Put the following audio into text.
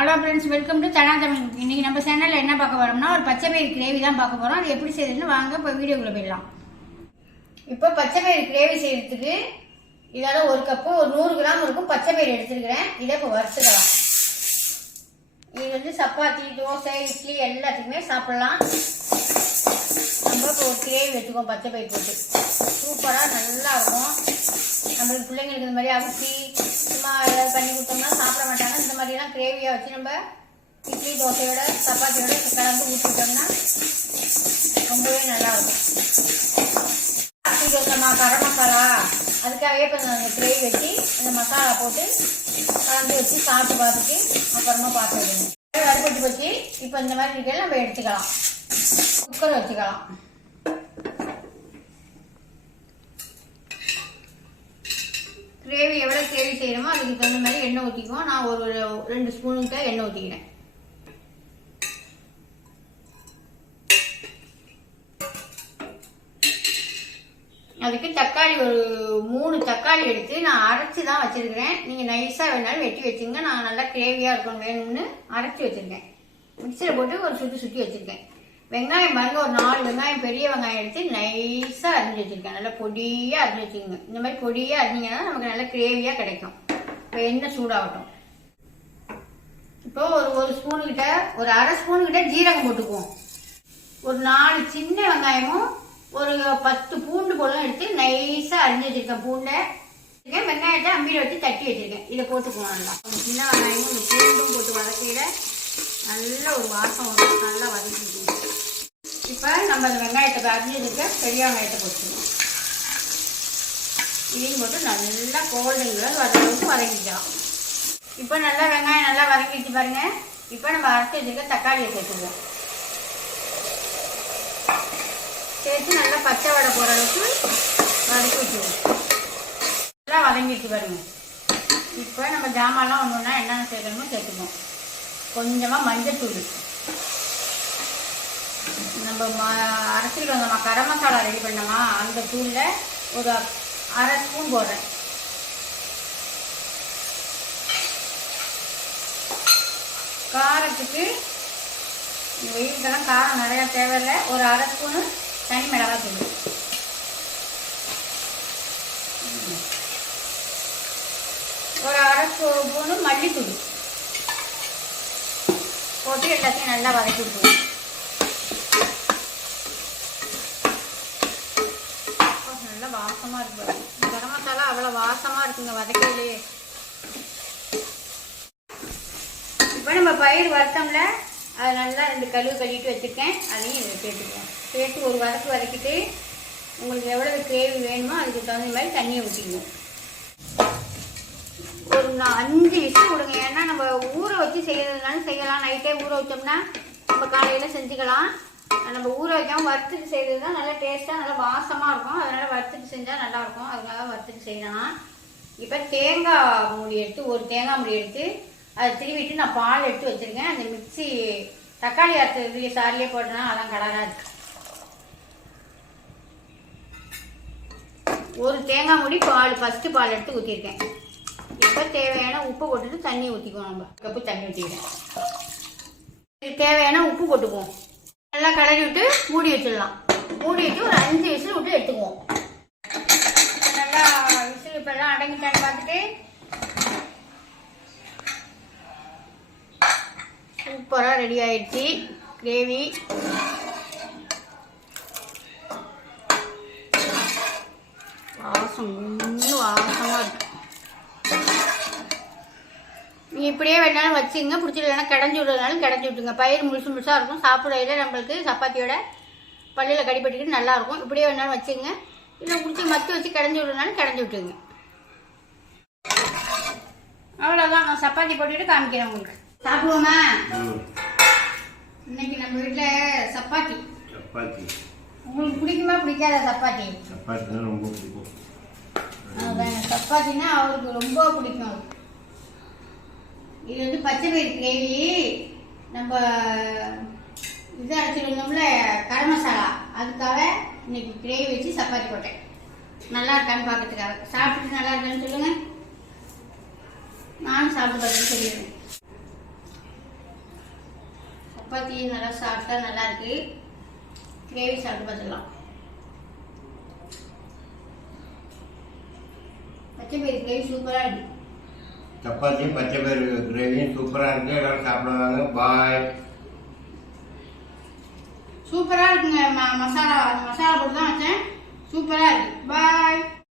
Hello friends, welcome to தனா தமிழ். இன்னைக்கு நம்ம சேனலில் என்ன பார்க்க போறோம்னா ஒரு பச்சை பயிறு கிரேவி தான் பார்க்க போகிறோம். அது எப்படி செய்யுதுன்னு வாங்க இப்போ வீடியோக்குள்ளே போயிடலாம். இப்போ பச்சை பயிறு கிரேவி செய்யறதுக்கு இதோட ஒரு கப்பு ஒரு 100 கிராம் இருக்கும் பச்சை பயிறு எடுத்துருக்கிறேன். இதை இப்போ வறுத்துக்கலாம். இது சப்பாத்தி, தோசை, இட்லி எல்லாத்துக்குமே சாப்பிடலாம். நம்ம இப்போ ஒரு கிரேவி வச்சுக்கோம் பச்சை பயிறு போட்டு. சூப்பராக நல்லா இருக்கும். நம்மளுக்கு பிள்ளைங்களுக்கு இந்த மாதிரி அரிசி சும்மா ஏதாவது பண்ணி கொடுத்தோம்னா சாப்பிட மாட்டாங்க. இந்த மாதிரிலாம் கிரேவியாக வச்சு நம்ம இட்லி தோசையோட சப்பாத்தியோட கலந்து ஊற்றிட்டோம்னா ரொம்பவே நல்லாயிருக்கும். அரிசி தோசை கரம் மசாலா அதுக்காகவே இப்போ அந்த கிரேவி வச்சு அந்த மசாலா போட்டு கலந்து வச்சு சாப்பிட்டு பார்த்துட்டு அப்புறமா பார்த்துக்கணும். வறுபட்டு வச்சு இப்போ இந்த மாதிரி இருக்கிறத நம்ம எடுத்துக்கலாம். குக்கர் வச்சுக்கலாம். கிரேவி எவ்வளோ கிரேவி செய்யணுமோ அதுக்கு தகுந்த மாதிரி எண்ணெய் ஊற்றிக்குவோம். நான் ஒரு 2 ஸ்பூனுக்கு எண்ணெய் ஊற்றிக்கிறேன். அதுக்கு தக்காளி ஒரு 3 தக்காளி எடுத்து நான் அரைச்சி தான் வச்சுருக்கிறேன். நீங்கள் நைஸாக வேணாலும் வெட்டி வச்சுங்க. நான் நல்லா கிரேவியாக இருக்கணும் வேணும்னு அரைச்சி வச்சுருக்கேன். மிக்சியில் போட்டு ஒரு சுற்றி வச்சுருக்கேன். வெங்காயம் பாருங்க, ஒரு 4 வெங்காயம் பெரிய வெங்காயம் எடுத்து நைஸாக அரிஞ்சு வச்சுருக்கேன். நல்லா பொடியாக அரிஞ்சு வச்சுக்கோங்க. இந்த மாதிரி பொடியாக அரிஞ்சிங்கன்னா நமக்கு நல்லா கிரேவியாக கிடைக்கும். இப்போ எண்ணெய் சூடாகட்டும். இப்போ ஒரு ஸ்பூனுக்கிட்ட ஒரு அரை ஸ்பூனுக்கிட்ட ஜீரகம் போட்டுக்குவோம். ஒரு 4 சின்ன வெங்காயமும் ஒரு 10 பூண்டு போலும் எடுத்து நைஸாக அரிஞ்சு வச்சுருக்கேன். பூண்டை வெங்காயத்தை அம்பியில் வச்சு தட்டி வச்சுருக்கேன். இதை போட்டுக்குவோம். நல்லா சின்ன வெங்காயமும் இந்த பூண்டும் போட்டு வதக்கையில் நல்ல ஒரு வாசம் வரும். நல்லா வதக்கிக்குவோம். இப்போ நம்ம அந்த வெங்காயத்தை அரிஞ்சிருக்க பெரிய வெங்காயத்தை போட்டுக்கணும். இதையும் போட்டு நல்லா கோல்டன் கலர் அளவுக்கு வதக்கிக்கலாம். இப்போ நல்லா வெங்காயம் நல்லா வதக்கிட்டு பாருங்க. இப்போ நம்ம அரைச்சி வச்சுருக்க தக்காளியை சேர்த்துக்குவோம். சேர்த்து நல்லா பச்சை வடை போகிற அளவுக்கு வதக்கி வச்சுருவோம். நல்லா வதங்கிட்டு பாருங்க. இப்போ நம்ம ஜாமான்லாம் ஒன்றுனா என்னென்ன சேர்க்கணுமோ சேர்த்துக்குவோம். கொஞ்சமாக மஞ்சத்தூள், நம்ம அரைச்சிட்டு வந்தோமா கரம் மசாலா ரெடி பண்ணோமா அந்த தூளில் ஒரு அரை ஸ்பூன் போடுறேன். காரத்துக்கு வெயிலுக்கெல்லாம் காரம் நிறையா தேவையில்லை. ஒரு அரை ஸ்பூனு தனி மிளகாய் தூள், ஒரு அரை ஸ்பூனு மல்லித்தூள் போட்டு எல்லாத்தையும் நல்லா வதக்கி விட்டுருவோம். நல்லா வாசமாக இருக்கு. கரம் மசாலா அவ்வளோ வாசமாக இருக்குங்க வதக்கையிலே. இப்போ நம்ம பயிர் வறுத்தோம்ல அதை நல்லா 2 கழுவு கழுவிட்டு வச்சுருக்கேன். அதையும் இதில் சேர்த்துக்குவோம். சேர்த்து ஒரு வதக்கிட்டு உங்களுக்கு எவ்வளவு கிரேவி வேணுமோ அதுக்கு தகுந்த மாதிரி தண்ணியை ஊற்றிக்குவோம். ஒரு 5 விசில் விடுங்க. ஏன்னா நம்ம ஊற வச்சு செய்யறதுனாலும் செய்யலாம். நைட்டே ஊற வச்சோம்னா நம்ம காலையில் செஞ்சுக்கலாம். நம்ம ஊற வைக்காமல் வறுத்துட்டு செய்கிறது தான் நல்லா டேஸ்ட்டாக நல்லா வாசமாக இருக்கும். அதனால் வறுத்துட்டு செஞ்சால் நல்லாயிருக்கும். அதனால வறுத்துட்டு செய்யலாம். இப்போ தேங்காய் மூடி எடுத்து ஒரு தேங்காய் மூடி எடுத்து அதை திருவிட்டு நான் பால் எடுத்து வச்சுருக்கேன். அந்த மிக்சி தக்காளி அரைச்சது சாரியே போட்டோன்னா அதெல்லாம் கலராக இருக்கு. ஒரு தேங்காய் மூடி ஃபஸ்ட்டு பால் எடுத்து ஊற்றிருக்கேன். இப்போ தேவையான உப்பு போட்டுட்டு தண்ணி ஊற்றிக்குவோம். நம்ம கப்பு தண்ணி ஊற்றிக்கிறேன். இதுக்கு தேவையான உப்பு போட்டுக்குவோம். நல்லா கலரி விட்டு மூடி வச்சிடலாம். மூடி வச்சு ஒரு 5 விசில் விட்டு எடுத்துக்குவோம். நல்லா விசில் இப்போ எல்லாம் அடங்கிட்டான்னு பார்த்துட்டு சூப்பராக ரெடி ஆயிடுச்சு கிரேவி. வாசம் இன்னும் வாசமாக இருக்கு. நீங்கள் இப்படியே வேணாலும் வச்சுங்க. பிடிச்சிடலன்னா கடைஞ்சி விடுறதுனாலும் கடைஞ்சி விட்டுங்க. பயிர் முழுசாக இருக்கும். சாப்பிடையில நம்மளுக்கு சப்பாத்தியோட பள்ளியில் கடிப்பட்டுக்கிட்டு நல்லாயிருக்கும். இப்படியே வேணாலும் வச்சுங்க. இல்லை பிடிச்சி மத்து வச்சு கடைஞ்சி விடுறதுனாலும் கடைஞ்சி விட்டுங்க. அவ்வளோதான். நான் சப்பாத்தி போட்டுக்கிட்டு காமிக்கிறேன் உங்களுக்கு. சாப்பிடுவோமா? இன்னைக்கு நம்ம வீட்டில் சப்பாத்தி. உங்களுக்கு பிடிக்குமா பிடிக்காத சப்பாத்தி? சப்பாத்தினா ரொம்ப பிடிக்கும். சப்பாத்தினா அவருக்கு ரொம்ப பிடிக்கும். இது பச்சை பயிறு கிரேவி. நம்ம இது அரைச்சிருந்தோம்ல கரம் மசாலா அதுக்காக இன்னைக்கு கிரேவி வச்சு சப்பாத்தி போட்டேன். நல்லா இருக்கான்னு பார்க்கறதுக்காக. சாப்பிட்டுட்டு நல்லா இருக்கான்னு சொல்லுங்க. நானும் சாப்பிட்டு பார்த்து சொல்லிடுறேன். சப்பாத்தி நல்லா சாஃப்டாக நல்லா இருக்கு. கிரேவி சாப்பிட்டு பார்த்துக்கலாம். பச்சை பயிறு கிரேவி சூப்பராக இருக்கு. சப்பாத்தியும் பச்சை பயிறு கிரேவியும் சூப்பராக இருக்கு. எல்லாரும் சாப்பிடுவாங்க. பாய். சூப்பராக இருக்குங்க. மசாலா போட்டு தான் வச்சேன். சூப்பராக இருக்கு. பாய்.